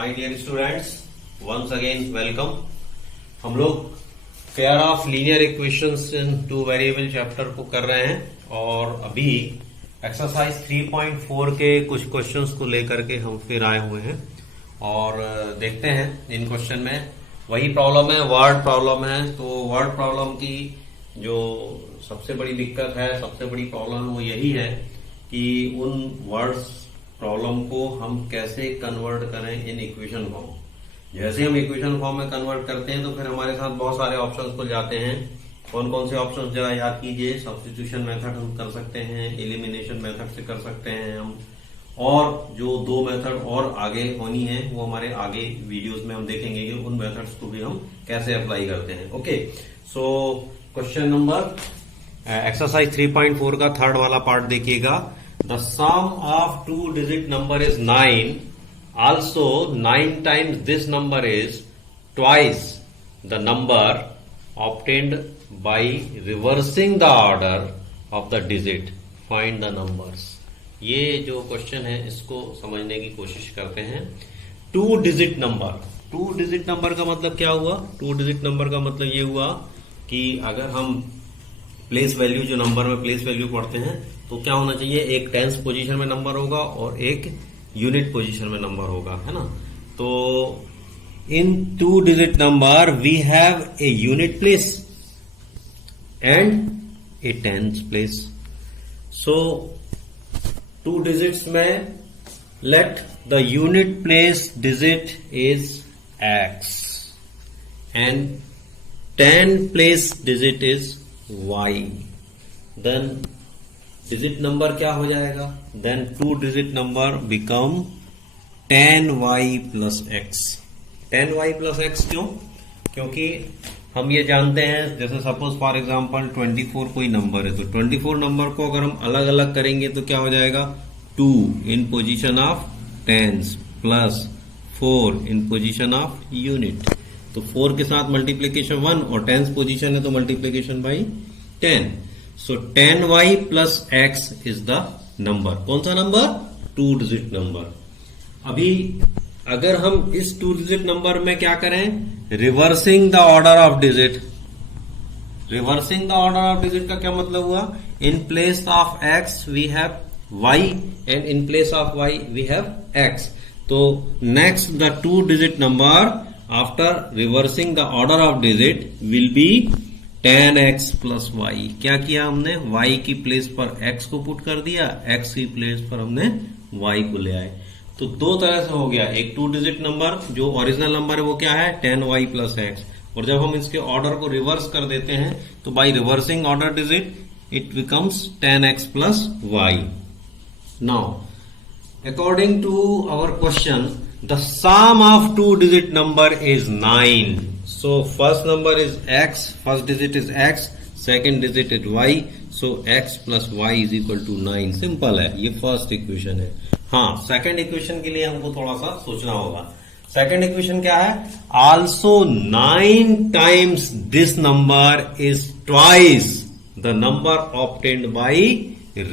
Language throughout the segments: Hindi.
My dear students, once again welcome. हम लोग pair of linear equations in two variable chapter को कर रहे हैं और अभी एक्सरसाइज 3.4 के कुछ क्वेश्चंस को लेकर के हम फिर आए हुए हैं और देखते हैं इन क्वेश्चन में वही प्रॉब्लम है, वर्ड प्रॉब्लम है। तो वर्ड प्रॉब्लम की जो सबसे बड़ी दिक्कत है, सबसे बड़ी प्रॉब्लम वो यही है कि उन वर्ड्स प्रॉब्लम को हम कैसे कन्वर्ट करें इन इक्वेशन फॉर्म। जैसे हम इक्वेशन फॉर्म में कन्वर्ट करते हैं तो फिर हमारे साथ बहुत सारे ऑप्शंस खुल जाते हैं। कौन कौन से ऑप्शंस जरा याद कीजिए। सब्स्टिट्यूशन मेथड हम कर सकते हैं, एलिमिनेशन मेथड से कर सकते हैं हम, और जो दो मेथड और आगे होनी है वो हमारे आगे वीडियोस में हम देखेंगे कि उन मेथड्स को भी हम कैसे अप्लाई करते हैं। Okay, so question number exercise 3.4 का थर्ड वाला पार्ट देखिएगा। The sum of two digit number is 9, also 9 times this number is twice the number obtained by reversing the order of the digit. Find the numbers. ये जो क्वेश्चन है इसको समझने की कोशिश करते हैं। टू डिजिट नंबर का मतलब क्या हुआ? टू डिजिट नंबर का मतलब ये हुआ कि अगर हम प्लेस वैल्यू, जो नंबर में प्लेस वैल्यू पढ़ते हैं, तो क्या होना चाहिए? एक टेंस पोजीशन में नंबर होगा और एक यूनिट पोजीशन में नंबर होगा, है ना। तो in two digit number we have a unit place and a tens place. So two digits में let the unit place digit is x and 10 place digit is y। Then digit number क्या हो जाएगा? Then two digit number become 10y plus x। 10y plus x क्यों? क्योंकि हम ये जानते हैं, जैसे सपोज फॉर एग्जांपल 24 कोई नंबर है, तो 24 नंबर को अगर हम अलग अलग करेंगे तो क्या हो जाएगा? 2 इन position of tens plus 4 in position of unit. तो 4 के साथ मल्टीप्लीकेशन 1 और टेंस पोजीशन है तो multiplication by 10। So 10y plus x is the number। कौन सा नंबर? To digit number. अभी अगर हम इस टू डिजिट नंबर में क्या करें? Reversing the order of digit. Reversing the order of digit का क्या मतलब हुआ? In place of x we have y and in place of y we have x। तो next the two digit number after reversing the order of digit will be 10x plus y। क्या किया हमने? y की प्लेस पर x को पुट कर दिया, x की प्लेस पर हमने y को ले आए। तो दो तरह से हो गया। एक टू डिजिट नंबर जो ओरिजिनल नंबर है वो क्या है? 10y plus x। और जब हम इसके ऑर्डर को रिवर्स कर देते हैं तो by reversing order digit it becomes 10x plus y। Now according to our question the sum of two digit number is 9। So first number is x, first digit is x, second digit is y, so x plus y is equal to 9। Simple है, ये फर्स्ट इक्वेशन है। हाँ, सेकंड इक्वेशन के लिए हमको थोड़ा सा सोचना होगा। सेकंड इक्वेशन क्या है? Also 9 times this number is twice the number obtained by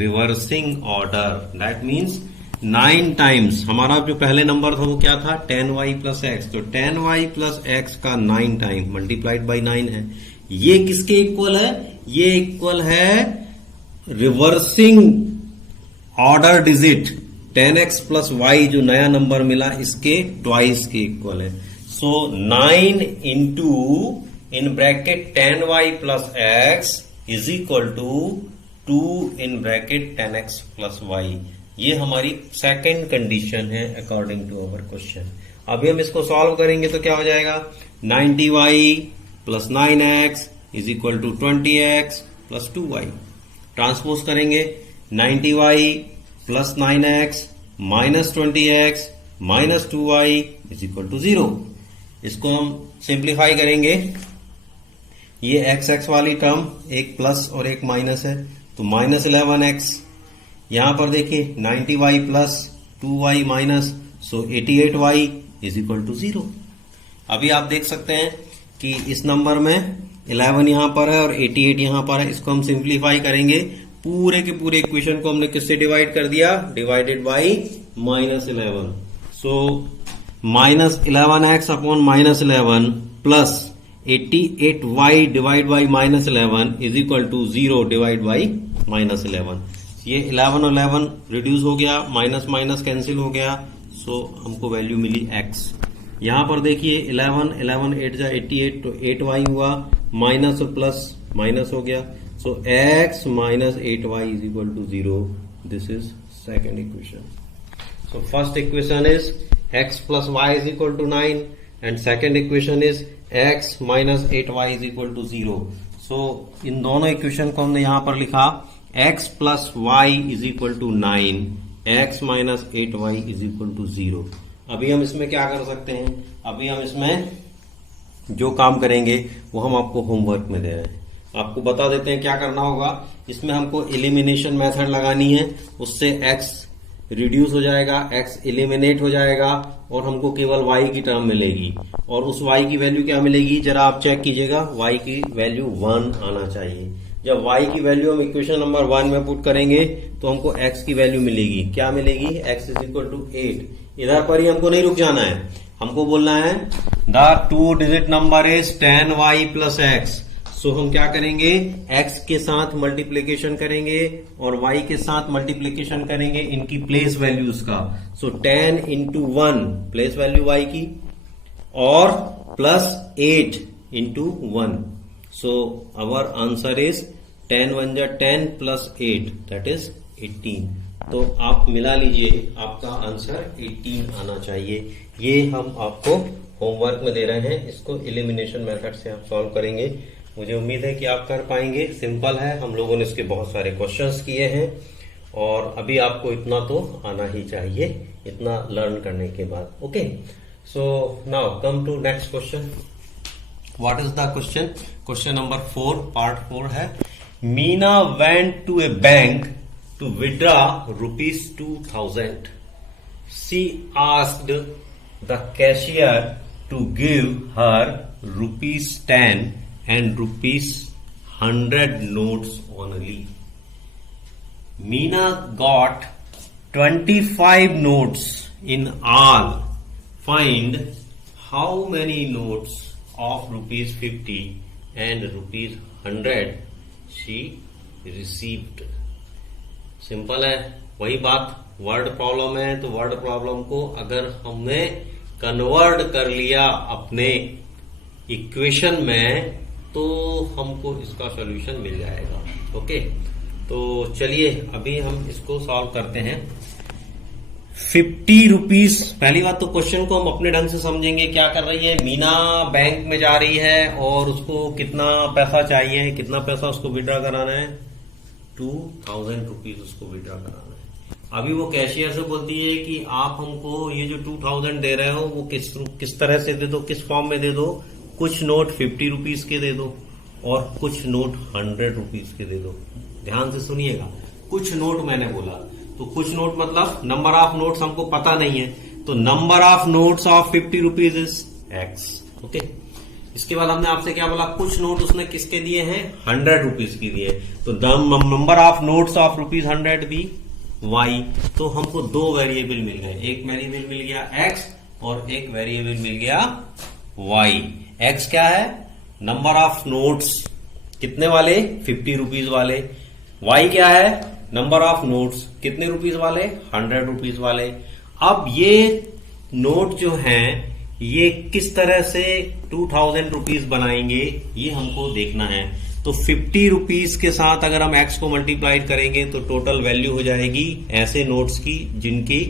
reversing order। That means 9 times हमारा जो पहले नंबर था वो क्या था? 10y plus x. तो 10y प्लस एक्स का 9 टाइम मल्टीप्लाइड बाई 9 है। ये किसके इक्वल है? ये इक्वल है reversing order digit 10x plus y जो नया नंबर मिला इसके ट्वाइस के इक्वल है। So 9 into in bracket 10y plus x is equal to 2 in bracket 10x plus y। ये हमारी सेकंड कंडीशन है अकॉर्डिंग टू अवर क्वेश्चन। अभी हम इसको सॉल्व करेंगे तो क्या हो जाएगा? 90y plus 9x is equal to 20x plus 2y। Transpose करेंगे 90y plus 9x minus 20x minus 2y is equal to 0। इसको हम सिंप्लीफाई करेंगे। ये x वाली टर्म एक प्लस और एक माइनस है, तो माइनस 11x। यहां पर देखिए 90y plus 2y minus, so 88y is equal to 0। अभी आप देख सकते हैं कि इस नंबर में 11 यहां पर है और 88 यहां पर है। इसको हम सिंप्लीफाई करेंगे। पूरे के पूरे इक्वेशन को हमने किससे डिवाइड कर दिया? Divided by -11। So -11x upon -11 plus 88y divide by -11 is equal to 0 divide by -11। ये 11 और 11 रिड्यूस हो गया, माइनस माइनस कैंसिल हो गया, सो हमको वैल्यू मिली x। यहां पर देखिए 11 8 जा 88, तो 8y हुआ, माइनस और प्लस माइनस हो गया, so x minus 8y is equal to 0। This is second equation. So first equation is x plus y is equal to 9 and second equation is x minus 8y is equal to 0। So इन दोनों इक्वेशन को हमने यहां पर लिखा x plus y is equal to 9, x minus 8y is equal to 0। अभी हम इसमें क्या कर सकते हैं, अभी हम इसमें जो काम करेंगे वो हम आपको होमवर्क में दे रहे हैं। आपको बता देते हैं क्या करना होगा। इसमें हमको एलिमिनेशन मेथड लगानी है, उससे x रिड्यूस हो जाएगा, x एलिमिनेट हो जाएगा और हमको केवल y की टर्म मिलेगी। और उस y की वैल्यू क्या मिलेगी, जरा आप चेक कीजिएगा, y की वैल्यू 1 आना चाहिए। जब y की वैल्यू हम इक्वेशन नंबर 1 में पुट करेंगे तो हमको x की वैल्यू मिलेगी, क्या मिलेगी, x इज इक्वल टू 8। इधर पर ही हमको नहीं रुक जाना है, हमको बोलना है the 2 digit number is 10y plus x। सो हम क्या करेंगे, x के साथ मल्टीप्लीकेशन करेंगे और y के साथ मल्टीप्लीकेशन करेंगे इनकी प्लेस वैल्यूज का। So 10 into 1 place value y की और plus 8 into 1। So our answer is 10 1 जा 10 प्लस 8 दैट इज 18। तो आप मिला लीजिए, आपका आंसर 18 आना चाहिए। ये हम आपको होमवर्क में दे रहे हैं, इसको एलिमिनेशन मेथड से आप सॉल्व करेंगे। मुझे उम्मीद है कि आप कर पाएंगे, सिंपल है, हम लोगों ने इसके बहुत सारे क्वेश्चंस किए हैं और अभी आपको इतना तो आना ही चाहिए, इतना लर्न करने के बाद। Okay, so now come to next question. What is the question? Question number 4 part 4 है, Meena went to a bank to withdraw rupees 2000. She asked the cashier to give her rupees 10 and rupees 100 notes only. Meena got 25 notes in all. Find how many notes of rupees 50 and rupees 100 she received. Simple है, वही बात, वर्ड प्रॉब्लम है तो वर्ड प्रॉब्लम को अगर हमने कन्वर्ट कर लिया अपने इक्वेशन में तो हमको इसका सॉल्यूशन मिल जाएगा। ओके, तो चलिए अभी हम इसको सॉल्व करते हैं। 50 रुपीज, पहली बात तो क्वेश्चन को हम अपने ढंग से समझेंगे। क्या कर रही है मीना, बैंक में जा रही है और उसको कितना पैसा चाहिए, कितना पैसा उसको विड्रॉ कराना है, 2000 रुपीज उसको विड्रॉ कराना है। अभी वो कैशियर से बोलती है कि आप हमको ये जो 2000 दे रहे हो वो किस तरह से दे दो, किस फॉर्म में दे दो। कुछ नोट 50 रुपीज के दे दो और कुछ नोट 100 रुपीज के दे दो। ध्यान से सुनिएगा, कुछ नोट मैंने बोला तो कुछ नोट मतलब नंबर ऑफ नोट्स हमको पता नहीं है, तो number of notes of 50 rupees is x। Okay, इसके बाद हमने आपसे क्या बोला, कुछ नोट उसने किसके दिए हैं, 100 रुपीज की दिए, तो number of notes of rupees 100 भी y। तो हमको दो वेरिएबल मिल गए, एक वेरिएबल मिल गया x और एक वेरिएबल मिल गया y। x क्या है, नंबर ऑफ नोट्स कितने वाले, 50 रुपीज वाले। y क्या है, नंबर ऑफ नोट्स कितने रुपीज वाले, 100 रुपीज वाले। अब ये नोट जो हैं ये किस तरह से 2000 रुपीज बनाएंगे ये हमको देखना है। तो 50 रुपीज के साथ अगर हम x को मल्टीप्लाई करेंगे तो टोटल वैल्यू हो जाएगी ऐसे नोट्स की जिनकी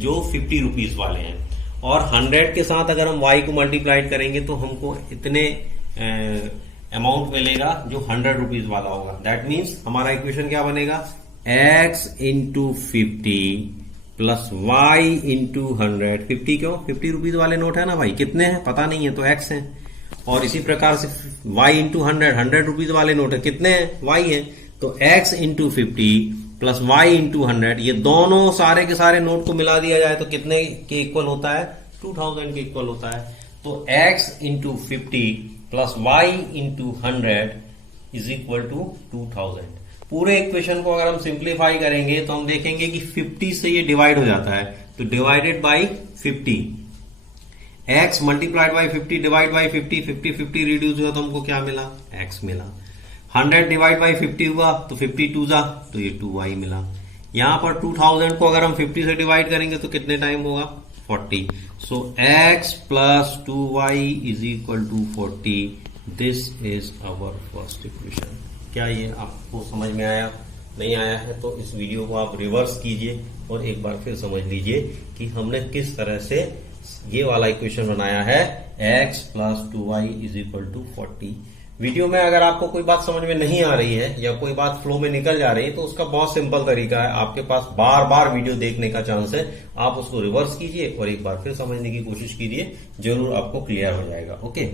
जो 50 रुपीज वाले हैं, और 100 के साथ अगर हम y को मल्टीप्लाई करेंगे तो हमको इतने अमाउंट मिलेगा जो 100 रुपीज वाला होगा। दैट मीन्स हमारा इक्वेशन क्या बनेगा, x into 50 plus y into 100। 50 क्यों, 50 रुपीज वाले नोट है ना भाई, कितने हैं पता नहीं है तो x है। और इसी प्रकार से y इंटू 100 रुपीज वाले नोट है, कितने हैं, y है, तो x into 50 plus y into 100, ये दोनों सारे के सारे नोट को मिला दिया जाए तो कितने के इक्वल होता है, 2000 के इक्वल होता है। तो x into 50 plus y into 100 is equal to 2000। पूरे इक्वेशन को अगर हम सिंप्लीफाई करेंगे तो हम देखेंगे कि 50 से ये डिवाइड हो जाता है, तो divided by 50 x multiplied by 50 divide by 50, 50 reduce हुआ तो हमको क्या मिला, x मिला। 100 डिवाइड बाई 50 हुआ तो 52 जा तो ये 2y मिला। यहां पर 2000 को अगर हम 50 से डिवाइड करेंगे तो कितने टाइम होगा, 40। So x plus 2y is equal to 40। This is our first equation. क्या ये आपको समझ में आया? नहीं आया है तो इस वीडियो को आप रिवर्स कीजिए और एक बार फिर समझ लीजिए कि हमने किस तरह से ये वाला इक्वेशन बनाया है, x plus 2y is equal to 40। Video में अगर आपको कोई बात समझ में नहीं आ रही है या कोई बात फ्लो में निकल जा रही है तो उसका बहुत सिंपल तरीका है, आपके पास बार बार वीडियो देखने का चांस है। आप उसको रिवर्स कीजिए और एक बार फिर समझने की कोशिश कीजिए, जरूर आपको क्लियर हो जाएगा। ओके,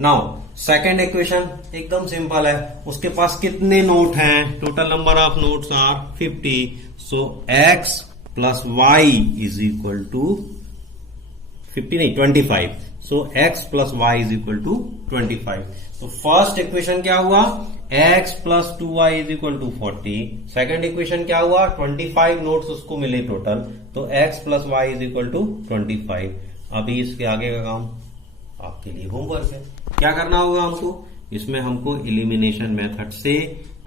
नाउ सेकेंड इक्वेशन एकदम सिंपल है। उसके पास कितने नोट हैं, total number of notes are 50। So x plus y is equal to 50 नहीं 25। So x plus y is equal to 25। तो फर्स्ट इक्वेशन क्या हुआ, x plus 2y is equal to 40। Second equation क्या हुआ, 25 नोट्स उसको मिले टोटल, तो x plus y is equal to 25। अभी इसके आगे का काम आपके लिए होमवर्क है। क्या करना होगा हमको, इसमें हमको एलिमिनेशन मेथड से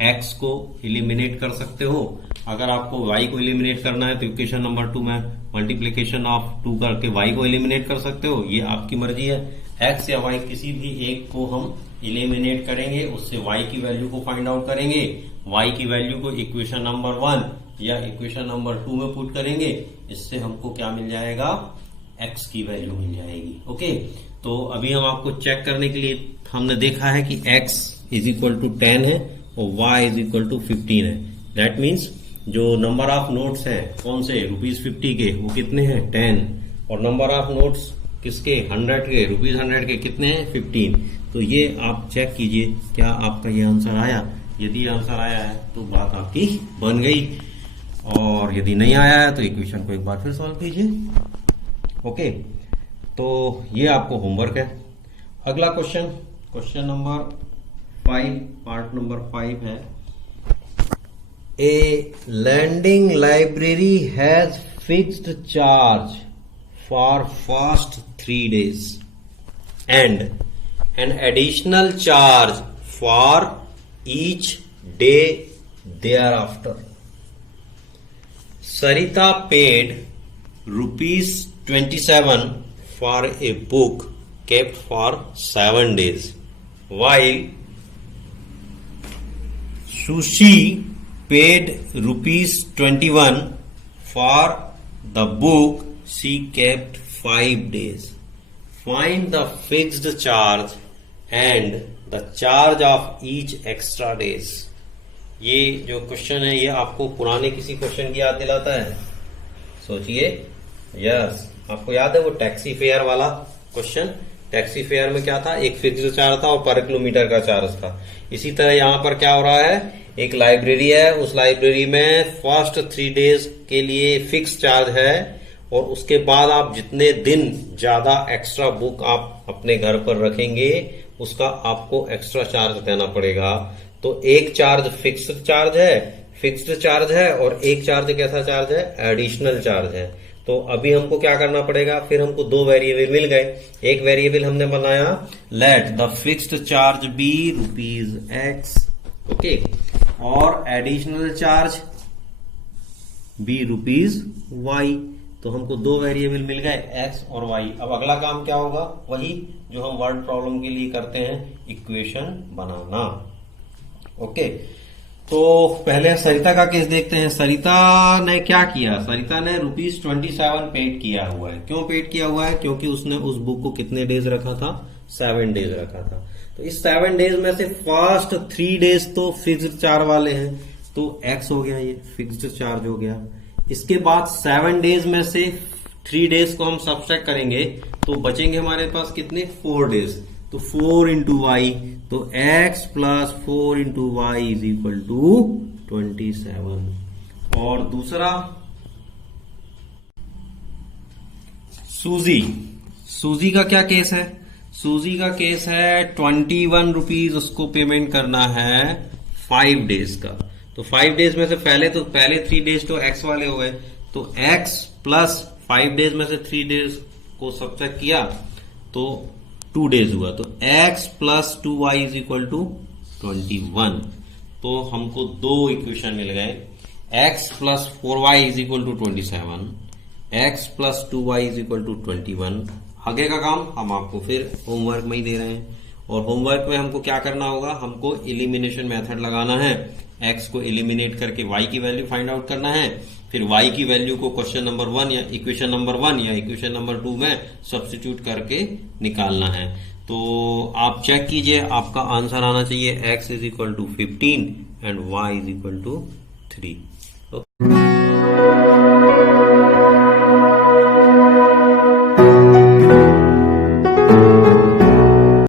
x को एलिमिनेट कर सकते हो। अगर आपको y को एलिमिनेट करना है तो इक्वेशन नंबर 2 में मल्टीप्लीकेशन ऑफ 2 करके y को एलिमिनेट कर सकते हो, ये आपकी मर्जी है। x या y किसी भी एक को हम एलिमिनेट करेंगे, उससे y की वैल्यू को फाइंड आउट करेंगे। y की वैल्यू को इक्वेशन नंबर 1 या इक्वेशन नंबर 2 में पुट करेंगे, इससे हमको क्या मिल जाएगा, x की वैल्यू मिल जाएगी। ओके, तो अभी हम आपको चेक करने के लिए हमने देखा है कि x इज इक्वल टू 10 है और y इज इक्वल टू 15 है। दैट मीन्स जो नंबर ऑफ नोट्स हैं कौन से, ₹50 के, वो कितने हैं, 10। और नंबर ऑफ नोट्स किसके, 100 के, ₹100 के कितने हैं, 15। तो ये आप चेक कीजिए क्या आपका ये आंसर आया। यदि आंसर आया है तो बात आपकी बन गई, और यदि नहीं आया है तो इक्वेशन को एक बार फिर सॉल्व कीजिए। ओके, तो ये आपको होमवर्क है। अगला question, question number 5, part number 5 है, a lending library has fixed charge for first 3 days and an additional charge for each day thereafter. Sarita paid ₹27 for a book kept for 7 days, while Sushi paid ₹21 for the book she kept 5 days. Find the fixed charge and the charge of each extra days. ये जो क्वेश्चन है ये आपको पुराने किसी क्वेश्चन की याद दिलाता है, सोचिए। यस, आपको याद है वो टैक्सी फेयर वाला क्वेश्चन। टैक्सी फेयर में क्या था, एक फिक्स्ड चार्ज था और पर किलोमीटर का चार्ज था। इसी तरह यहां पर क्या हो रहा है, एक लाइब्रेरी है, उस लाइब्रेरी में फर्स्ट 3 days के लिए फिक्स चार्ज है, और उसके बाद आप जितने दिन ज्यादा एक्स्ट्रा बुक आप अपने घर पर रखेंगे उसका आपको एक्स्ट्रा चार्ज देना पड़ेगा। तो एक चार्ज फिक्स्ड चार्ज है और एक चार्ज कैसा चार्ज है, एडिशनल चार्ज है। तो अभी हमको क्या करना पड़ेगा, फिर हमको 2 वेरिएबल मिल गए। एक वेरिएबल हमने बनाया, let the fixed charge be ₹x, okay, और एडिशनल चार्ज बी ₹y। तो हमको 2 वेरिएबल मिल गए, x और y। अब अगला काम क्या होगा, वही जो हम वर्ड प्रॉब्लम के लिए करते हैं, इक्वेशन बनाना। ओके, तो पहले सरिता का केस देखते हैं। सरिता ने क्या किया, सरिता ने ₹27 पेड किया हुआ है। क्यों पेड किया हुआ है, क्योंकि उसने उस बुक को कितने डेज रखा था, 7 days रखा था। तो इस 7 days में से फर्स्ट 3 days तो फिक्स्ड चार्ज वाले हैं, तो x हो गया, ये फिक्स्ड चार्ज हो गया। इसके बाद 7 days में से 3 days को हम सब्ट्रैक्ट करेंगे तो बचेंगे हमारे पास कितने, 4 days। तो 4 into y, तो x plus 4 into y is equal to 27। और दूसरा सूजी का क्या केस है, सूजी का केस है 21 रुपीज उसको पेमेंट करना है 5 days का। तो 5 days में से पहले 3 days तो x वाले हो गए, तो x प्लस 5 days में से 3 days को सब्ट्रैक्ट किया तो 2 डेज हुआ, तो x plus 2y is equal to 21। तो हमको दो इक्वेशन मिल गए, x plus 4y is equal to 27, x plus 2y is equal to 21। आगे का काम हम आपको फिर होमवर्क में ही दे रहे हैं, और होमवर्क में हमको क्या करना होगा, हमको एलिमिनेशन मेथड लगाना है, x को एलिमिनेट करके y की वैल्यू फाइंड आउट करना है, फिर y की वैल्यू को क्वेश्चन नंबर 1 या इक्वेशन नंबर 1 या इक्वेशन नंबर 2 में सब्स्टिट्यूट करके निकालना है। तो आप चेक कीजिए, आपका आंसर आना चाहिए x is equal to 15 and y is equal to 3।